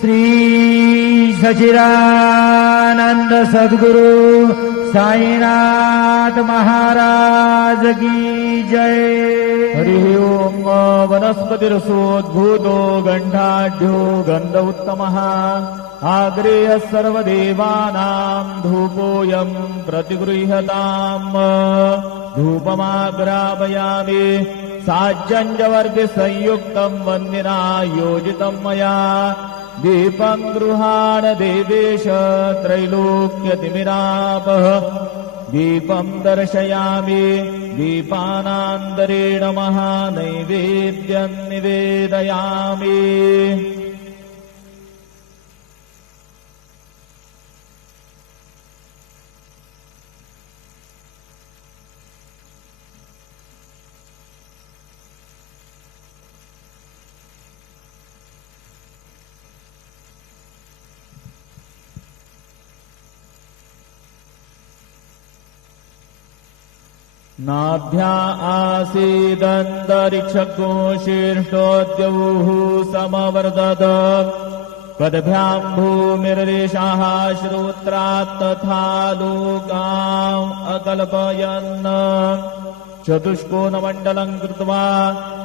श्री सच्चिदानंद सद्गुरु साईनाथ महाराज की जय। हरि ओम। वनस्पतिरसोद्भूतो गंधाढ्यो गंध उत्तमः आग्रेय सर्वदेवानां धूपोऽयं प्रतिगृह्यताम्। धूपमाग्रापयामि साज्जन्यवर्गि संयुक्तं वह्निना योजितं मया। दीपं गृहाण देवेश त्रैलोक्यतिमिरापः। दीपं दर्शयामि दीपानान्तरेण महानैवेद्यं निवेदयामि। नाभ्या आसीदन्तरिक्षको शीर्षोद्यौः समवर्धत। पदभ्यां भूमिर्देशाः श्रोत्रात् तथा लोकाम् अकल्पयन्। चतुष्कोणमण्डलं कृत्वा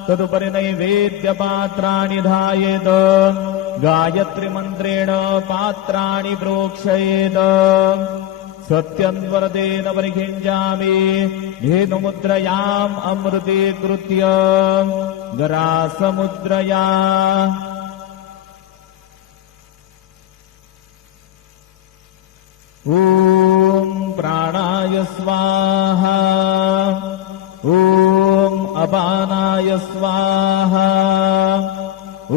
तदुपरि नैवेद्यपात्राणि धायेत। गायत्रीमन्त्रेण पात्राणि प्रोक्षयेत। सत्यं वरदेन परिखिञ्जामि धेनुमुद्रयाम् अमृतीकृत्य गरासमुद्रया। ॐ प्राणाय स्वाहा। ॐ अपानाय स्वाहा। ॐ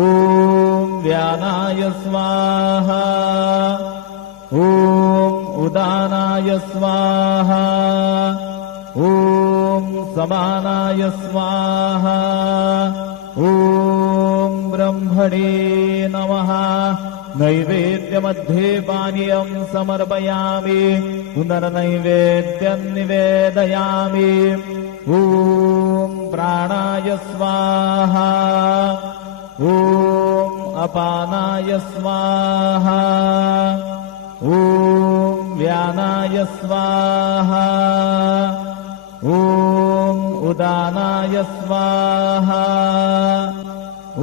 व्यानाय स्वाहा। ॐ उदानाय स्वाहा। ॐ समानाय स्वाहा। ॐ ब्रह्मणे नमः। नैवेद्यमध्ये पानीयं समर्पयामि पुनर्नैवेद्यं निवेदयामि। ॐ प्राणाय स्वाहा। ॐ अपानाय स्वाहा। ॐ व्यानाय स्वाहा। ॐ उदानाय स्वाहा। ॐ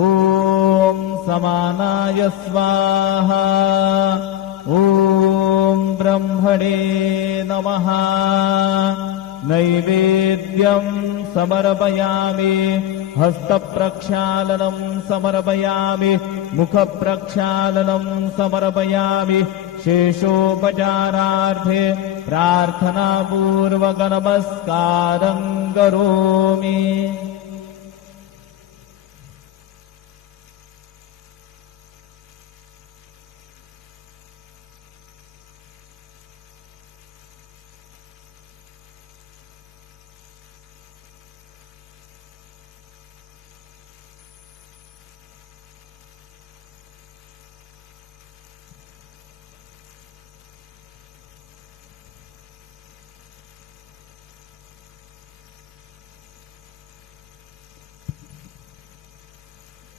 समानाय स्वाहा। ॐ ब्रह्मणे नमः। नैवेद्यं समर्पयामि हस्तप्रक्षालनं समर्पयामि मुखप्रक्षालनं समर्पयामि। शेषोपचारार्थे प्रार्थनापूर्वकनमस्कारं करोमि।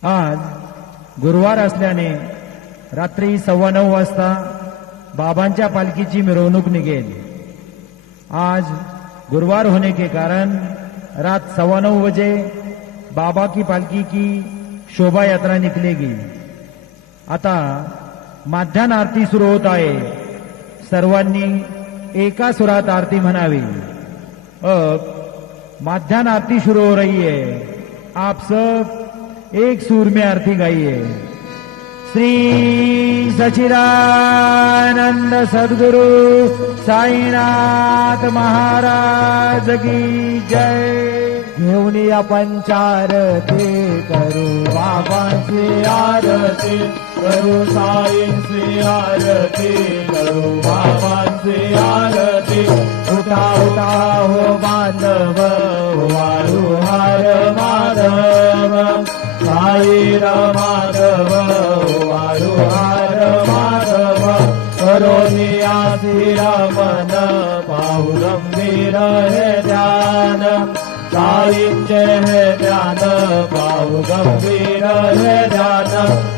आज गुरुवार असल्याने रात्री 9:15 वाजता बाबांच्या पालखीची मिरवणूक निघेल। आज गुरुवार होने के कारण रात 9:15 बजे बाबा की पालकी की शोभा यात्रा निकलेगी। आता माध्यान्ह आरती सुरू होत आहे। सर्वांनी एका सुरात आरती म्हणावी। अब माध्यान्ह आरती शुरू हो रही है। आप सब एक सुर में आरती गाइए। श्री सच्चिदानंद सद्गुरु साईनाथ महाराज की जय। घेऊन या पंचारती करू बाबांची आरती करू साईंची आरती करू बाबांची आरती। उठा उठा हो बांधव वाळू हार माधव साई माधव वाळू हार माधव। करोनी आशिरा मन पाहुरम वीर हे ध्यान साईंचे हे ध्यान पाहू गंभीर हे ध्यान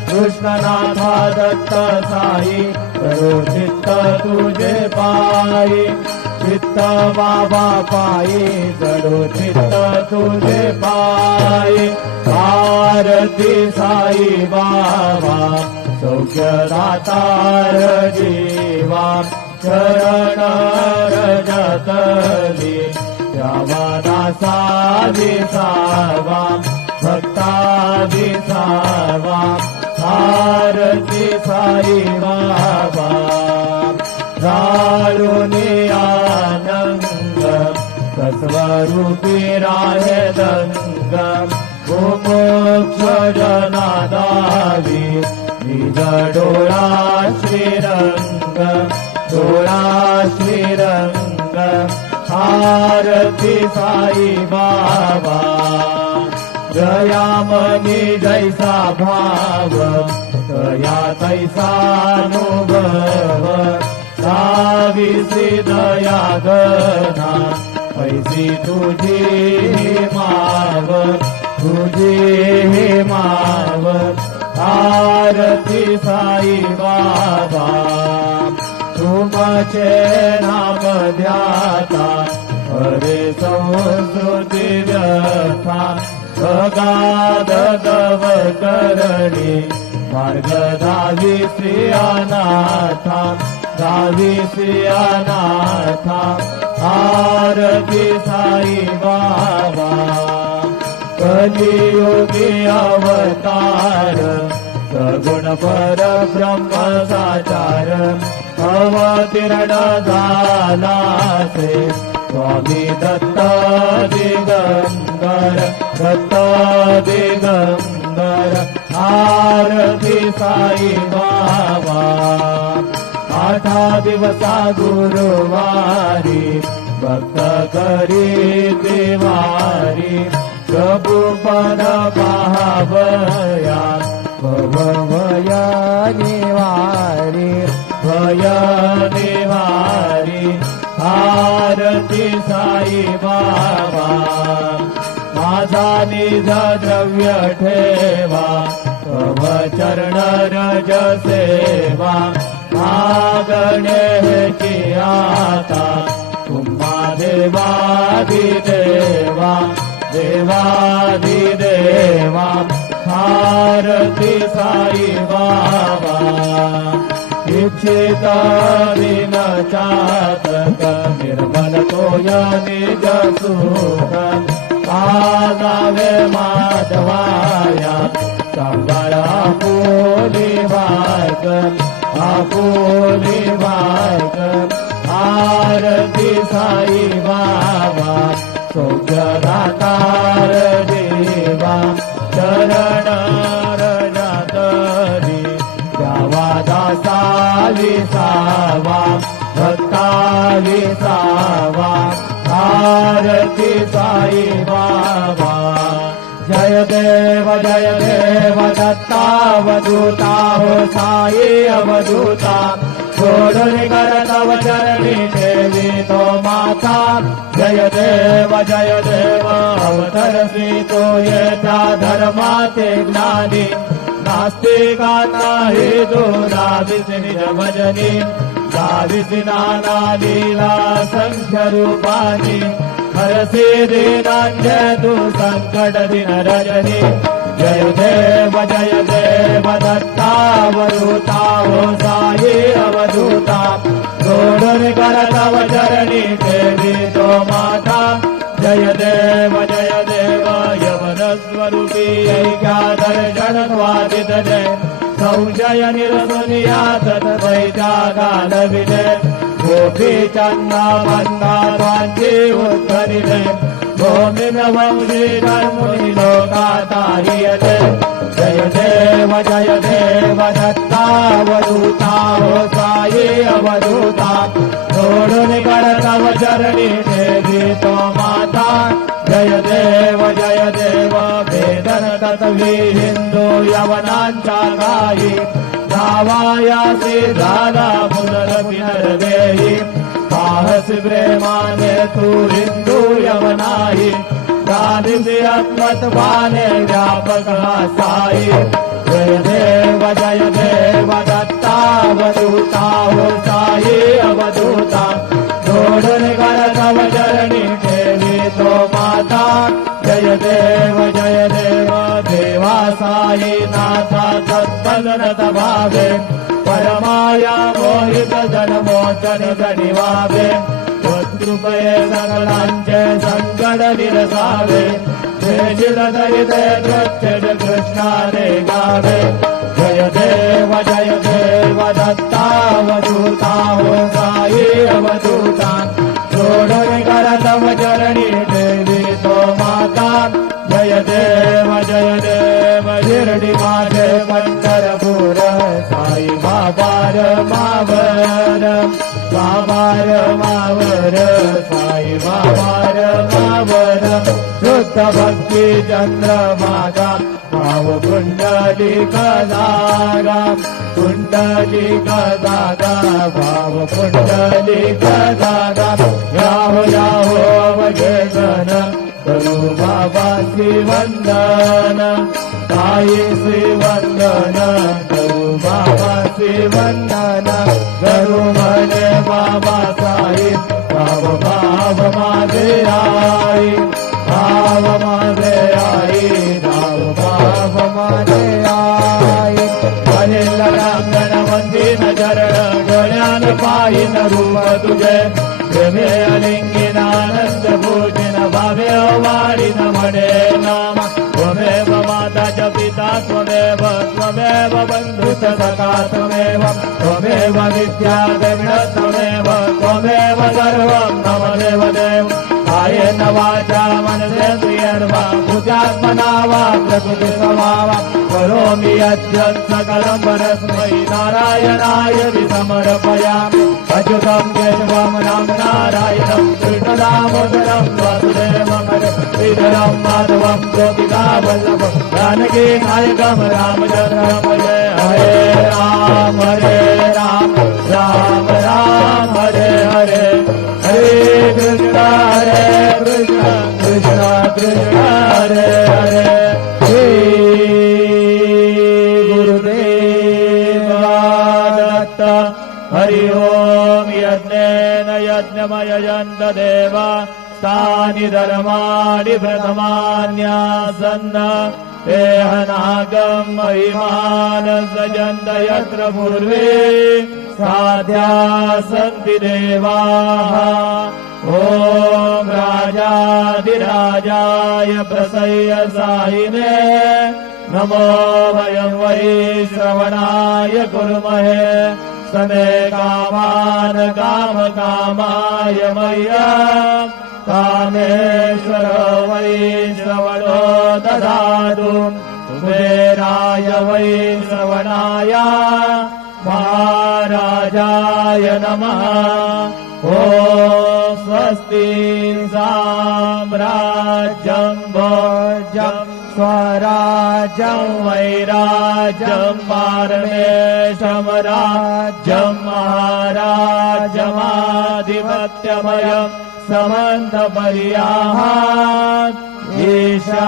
कृष्णनाथा दत्त साई करो चित्त तुझे पायी चित्त बाबा पायी करो चित्त तुझे पायी आरती साई बाबा सौख्य दातार जीवा चरण रजतली श्रवणासा विसावा भक्ता विसावा आरती साई बाबा रारुणी आनंद सस्वरूपी राहे दंग मोक्ष जनादावी निज डोळा श्रीरंग डोळा श्रीरंग आरती साई बाबा जयामनी जैसा भाव तया तैसा अनुभव साविसी दया गना पैसी तुझी माव तुझी माव आरती साई बाबा तुमचे नाम ध्याता हरे संस्कृती व्यथा अगाध गव करणी मार्ग दावी श्रियानाथा दावी श्रियानाथा आरती साई बाबा कलियुगी अवतार सगुण पर ब्रह्म साचार अवतीर्ण झाला से स्वामी दत्त दिगंबर दत्त दिगंबर आरती साई बाबा आठा दिवसा गुरुवारी भक्त करी देवारी प्रभू पद पाहवया भवया निवारी भय निवारी आरती साई बाबा माझा निज द्रव्य ठेवा तव चरण रज सेवा मागणे हेची आता तुम्हा देवादी देवा देवादी देवा आरती साई बाबा इच्छित दिन चातक निर्मल तोय निज सुख आगावे माधवाया सांभाळ आपुली वाग आपुली वाग आरती साई बाबा सौख्य दातार देवा चरण रजतली द्यावा दासा विसावा भक्ता विसावा आरती साई बाबा जय देव दत्तावधूता हो साई अवधूता सोडून कर तव चरणी देवी तो माता जय देव अवतरसी तो येता धर्माते ज्ञानी नास्तिका नाही दूरा विष्णु भजनी गाविसी नाना लीला संख्य रूपानी हरसी दीनांज तू संकट दिन रजनी जय देव दत्तावधूता हो साई अवधूता सोडून कर तव चरणी देवी तो माता जय देव यवन स्वरूपी ऐक्या दर्शन स्वादित जय संशय निरसुनिया तत्वैजा गाल विजय गोपी चंदा बंदा स्वांची उत्तरिले गोमिन वंशी धर्मुनि लोकातारियते जय देव दत्तावधूता हो साई अवधूता सोडून कर तव चरणी देवी तो माता जय देव वेदन तत्वी हिंदू यवनांचा गाई धावायासी झाला पुनरपि नरदेही साहस प्रेमाने तू हिंदू यवनाही नादिसी आत्मत्वाने व्यापक साई जय देव दत्तावधूता हो साई अवधूता जोडून कर तव चरणी ठेवी तो माता जय देव देवा साई नाथा तत्पदनत भावे परमाया मोहित जन्मोचन जनिवावे कृपये सकलांचे संकट निरसावे दरिद्र प्रत्यज कृष्णाने गावे जय देव दत्तावधूता हो साई अवधूता जोडून कर तव चरणी देवी तो माता जय देव शिर्डी माझे पंढरपूर साई बाबार मावर साई बाबार मावर शुद्ध भक्ती चंद्रभागा भाव कुंडली कदागा भाव कुंडली कदागा याहो वगेगन करू बाबा वंदन साई वंदन करू बाबा वंदन करू म्हणे बाबा साई भाव माझे आई भाव माझे आई अनिल रांगण वंदीन चरण गण्यान पायीन रूप तुझे प्रेमे अलिंगिनानंद पूजिन भावे वाढीन म्हणे नाम त्वमेव माता च पिता त्वमेव बंधुत सखा त्वमेव विद्या त्वमेव सर्वं नमदेव देव कायेन वाचा मनसेन्द्रियर्वा भूत्यात्मना वा प्रकृति स्वभावा करोमि यद्यत् सकलं परस्मै नारायणाय समर्पयामि अच्युतं केशवं राम नारायणं कृष्णदामोदरं वासुदेवं श्रीधरं माधवं गोपिकावल्लभं जानकी नायकं रामचन्द्रं हरे राम राम राम हरे हरे हरे कृष्ण कृष्ण कृष्ण हरे हरे श्री गुरुदेव दत्त हरि ओम यज्ञेन यज्ञमयजन्त देवा तानि धर्माणि प्रथमान्यासन्न तेहनागं महिमान सजन्त यत्र पूर्वे साध्या सन्ति देवाः ॐ राजाधिराजाय प्रसय्य साहिने नमो वयं वै श्रवणाय कुर्महे समे कामान् कामकामाय मह्यम् कामेश्वर वै श्रवणो ददातु कुबेराय वै श्रवणाय महाराजाय नमः ॐ स्वस्ति साम्राज्यं भोजं स्वराज्यं वैराज्यं पारमेशं राज्यं महाराज्यमाधिपत्यमयं समन्तपर्याहात् ईशा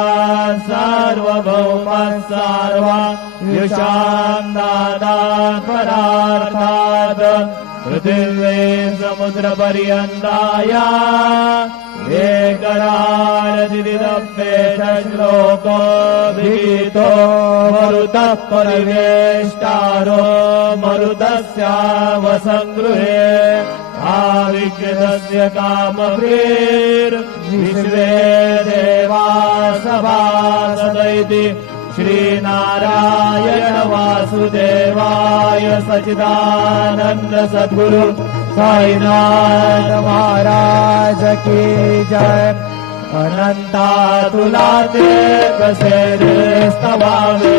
सार्वभौमः सार्वा युषान् दादात् परार्थात् पृथिवी समुद्रपर्यन्ताय एकराळदिदिदप्पेश श्लोको विहितो मरुतः परिवेष्टारो मरुतस्यावसङ्गृहे आविकृतस्य कामभिर्विश्वे देवा सभासदैति श्रीनारायण वासुदेवाय सच्चिदानंद सद्गुरु साईनाथ महाराज की जय। अनंता तुला ते कसे रे स्तवावे,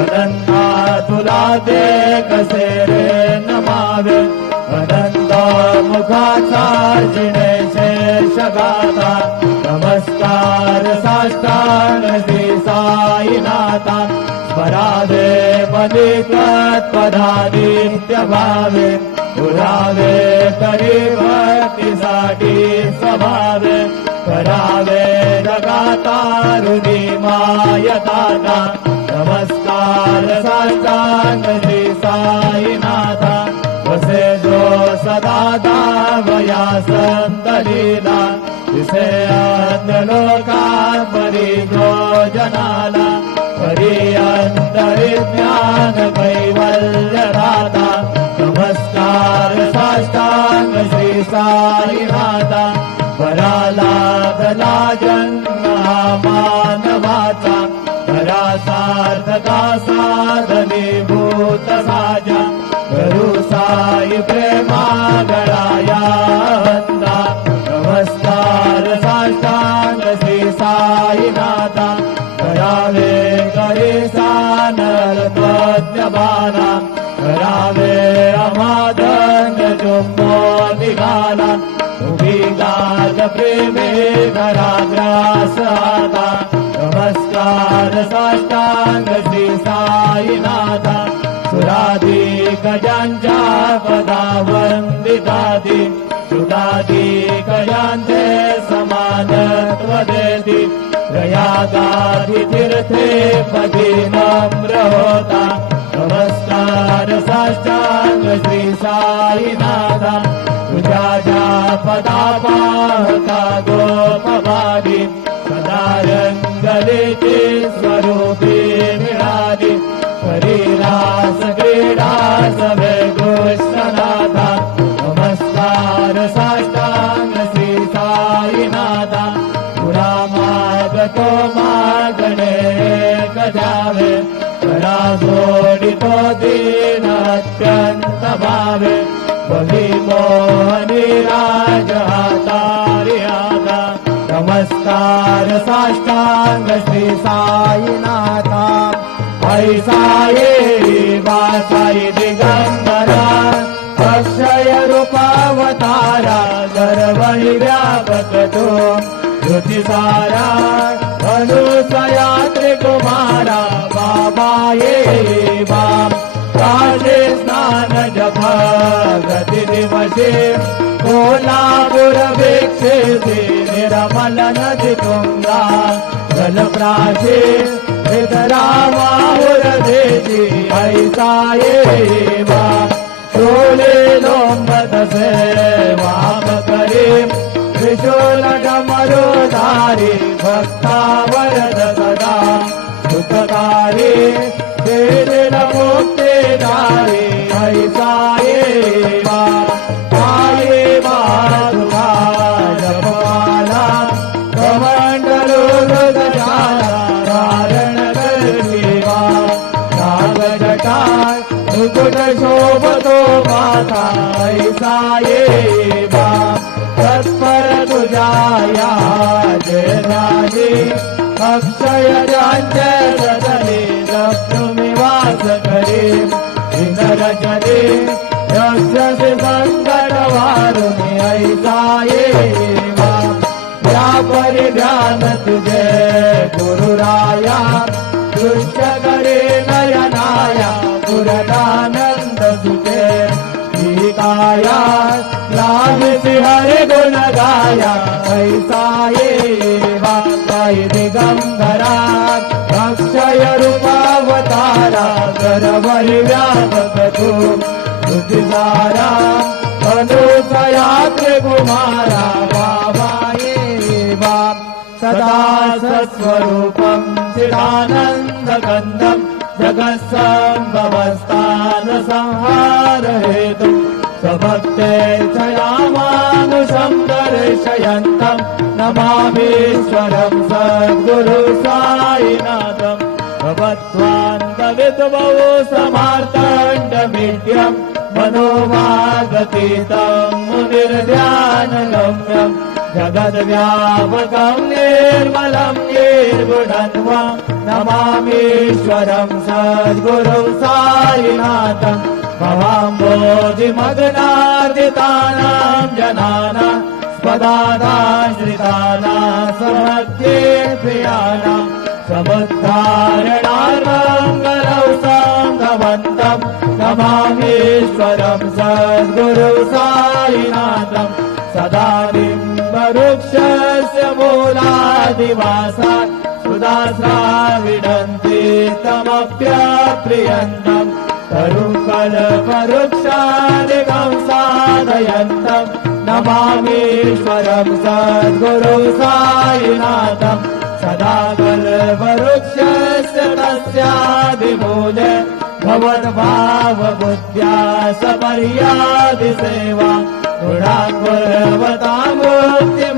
अनंता तुला ते कसे रे नमावे, अनंत मुखाचा जिने शेष गाता, नमस्कार साष्टांग श्री साईनाथा, स्मरावे पदित्वत्पदादित्य भावे, उरावे तरी भक्तीसाठी स्वभावे, करावे जगाता कारुणी माय दाता नमस्कार साष्टांग श्री साईनाथा वसे जो सदा दावया संत लीला तिसे अन्य लोकात परी जो जनाला परी अंतर्ज्ञान कैवल्य दाता नमस्कार साष्टांग श्री साईनाथा परालादला जन्म मानवाचा खरा सार्थका साधनीभूत साजा करू साई प्रेमा गळाया वंदा नमस्कार साष्टांग श्री साईनाथा करावे गरीसानल तज्ञ बाला करावे अमादन्य जुम्मो निघाला उभी गाज प्रेमे घराग्रास आता नमस्कार साष्टांग श्री साईनाथा सुरादी गजांच्या पदा वंदितादी सुदादी गजांचे समानत्व देती प्रयागादी तीर्थे पदी नम्र होता नमस्कार साष्टांग श्री साईनाथा तुझ्या ज्या पदा पाहता गोपवादी सदा रंगलेची स्वरूपी मिळाली शरीरास क्रीडा सवे गोष्ठनाथा नमस्कार साष्टांग श्री साईनाथा पुरा माग तो मागणे कजावे करा जोडितो दीन अत्यंत भावे बही मोहनी राज हातारी आगा नमस्कार साष्टांग श्री साईनाथा आई साई बा साई दिगंबरा अक्षय रूपावतारा गर्वहि व्यापक तो धृती सारा अनुसया त्रिकुमारा बाबा ये बाम काशे स्नान जपा गती दिवसे कोल्हापूर भिक्षेचे निर्मल नदी तुंगा जलप्राचे रामाहुर देशी ऐसा ये बाम चोले लोंबत से वाम करे त्रिशूल डमरुधारी भक्ता वरद सदा सुखकारी तेरे मुक्तिदारी ऐसा ये आये माधुका जपमाला कमंडलो गजाला धारण करवा नाग जटा मुकुट शोभतो माता ऐसा ये तत्पर तुझा या जय राजे अक्षय ज्यांचे सदने लक्ष्मी वास करे इंद्र जने यक्षस संकट वारुणी ऐसा ये या परिध्यान तुझे गुरुराया दृश्य करे नयनाया पुरदानंद सुखे काया लाभिसी हरि गुण गाया ऐसा ये साई दिगंबरा अक्षय रूपावतारा गर्वहि व्यापक तू तुझारा अनुसया त्रिकुमारा बाबा ये सदा सत्स्वरूपं चिदानंद गंधम जगत्संभवस्थान संहार हेतु स्वभक्ते चयामानुषं दर्शयन्तं नमामीश्वरं सद्गुरु साईनाथं भवत्वान्तविद्वौ समार्तण्डमीड्यं मनोभागतीतं मुनिर्ध्यानगम्यं जगद्व्यापकं निर्मलं निर्गुणत्वं नमामीश्वरं सद्गुरु साईनाथं भवाम्बोधिमग्नार्दितानां जनानां स्वदादाश्रितानां समध्ये प्रियाणां समुद्धारणार्थं गलौ सङ्गमन्तं नमामीश्वरं सद्गुरु साईनाथं सदा वृक्षस्य मूलादिवासात् सुदास्रा विडन्ति तमप्यप्रियन्तम् तरुकल्पवृक्षादिकं साधयन्तम् नमामीश्वरं सद्गुरुं साईनाथम् सदा कल्पवृक्षस्य तस्यादिमूले भवद्भावबुद्ध्या समर्यादि सेवा गुणाकुर्वतां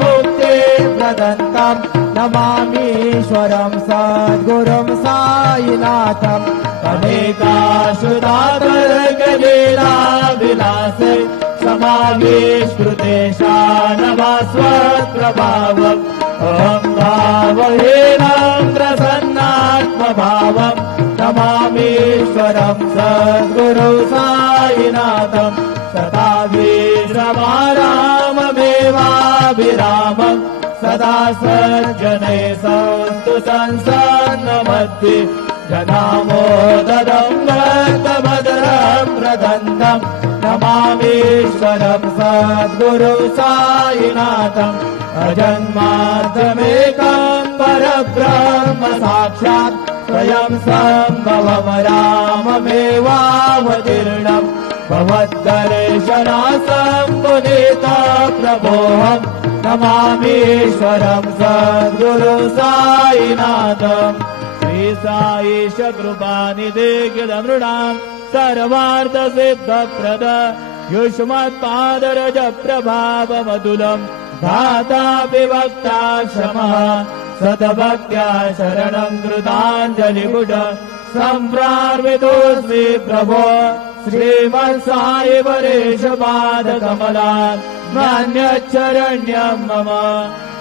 मुक्तिप्रदन्तम् नमामीश्वरं सद्गुरुं साईनाथम् अनेकाशुदातर्कलीलाविलासे समाविष्कृतेशानवास्वप्रभावम् अहं भावहीनं प्रसन्नात्मभावम् नमामीश्वरं सद्गुरुं साईनाथम् सदा विश्रमाराममेवाभिरामम् सदा सज्जने संस्तु संसन्नमध्ये जनामोदरं भक्तभद्रं प्रदन्तम् नमामीश्वरं सद्गुरुं साईनाथम् अजन्मार्थमेकं परब्रह्म साक्षात् स्वयं सम्भवं राममेवावतीर्णम् भवद्दर्शनासम्पुनीता प्रभोऽहम् नमामीश्वरं सद्गुरुं साईनाथम् श्री साईश कृपानिधे नृणां सर्वार्थसिद्धप्रद युष्मत्पादरज प्रभावमतुलम् धाता विभक्ता क्षमः सतभक्त्या शरणं कृताञ्जलिपुट सम्प्रार्पितोऽस्मि प्रभो श्रीमत्साई परेशपादकमलात् नान्यच्चरण्यं मम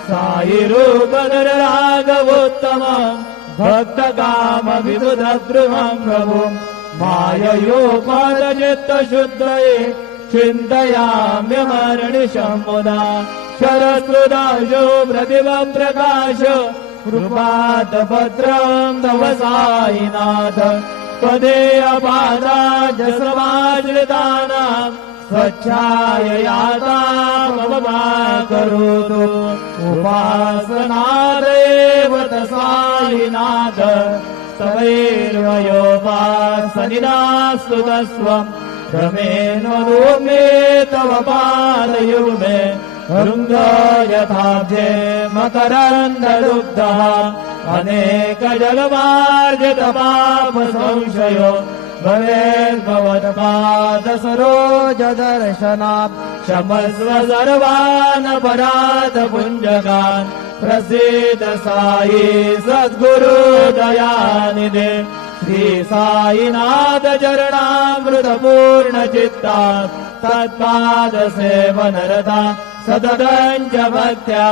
साई रूपधरराघवोत्तमम् भक्तकामविबुधद्रुमं प्रभुम् माययोपादचित्तशुद्धये चिन्तयाम्यमर्निशं मुदा शरत्रुदाशो प्रतिभं प्रकाश कृपातपत्रं तव साईनाथ त्वदेयपादाज समाश्रितानां स्वच्छाययाता मम करोतु उपासनादेव साईनाथ तवैर्वयोपासनिनास्तु तस्त्वम् रमेणोमे तव पादयुग्मे रुन्ध यथाब्जे मकरन्ददुग्धः अनेकजलमार्जितपापसंशयो भवेद्भवत्पादसरोजदर्शनात् क्षमस्व सर्वानपराधपुञ्जगान् प्रसीद साई सद्गुरु दयानिधे श्री साईनाथ चरणामृतपूर्णचित्ता तत्पादसेवनरता सततं च भक्त्या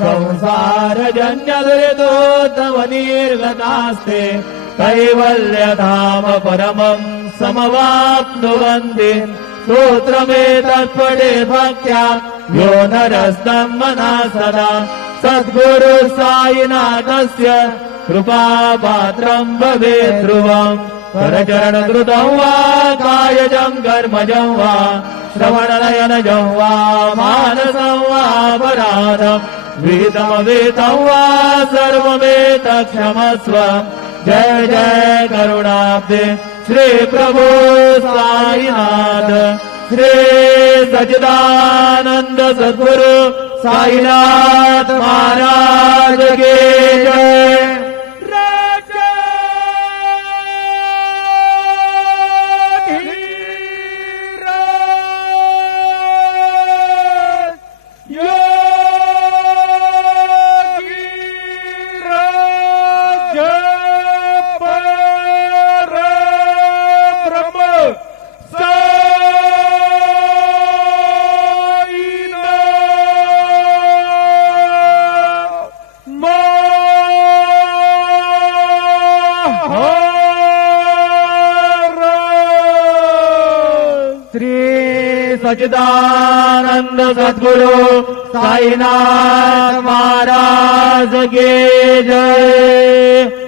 संसारजन्यदुरितोत्तमनिर्गतास्ते कैवल्यधाम परमं समवाप्नुवन्ति स्तोत्रमेतत्पठे भक्त्या यो नरस्तं मनः सदा सद्गुरु साईनाथस्य कृपापात्रं भवेत् ध्रुवम् करचरणकृतं वा कायजं कर्मजं वा श्रवणनयनजं वा मानसं वा पराधं विहितमवेतं वा सर्वमेतत्क्षमस्व जय जय करुणाब्धे श्री प्रभु साईनाथ श्री सच्चिदानंद सद्गुरु साईनाथ महाराज के जय। सच्चिदानंद सद्गुरु साईनाथ महाराज के जय।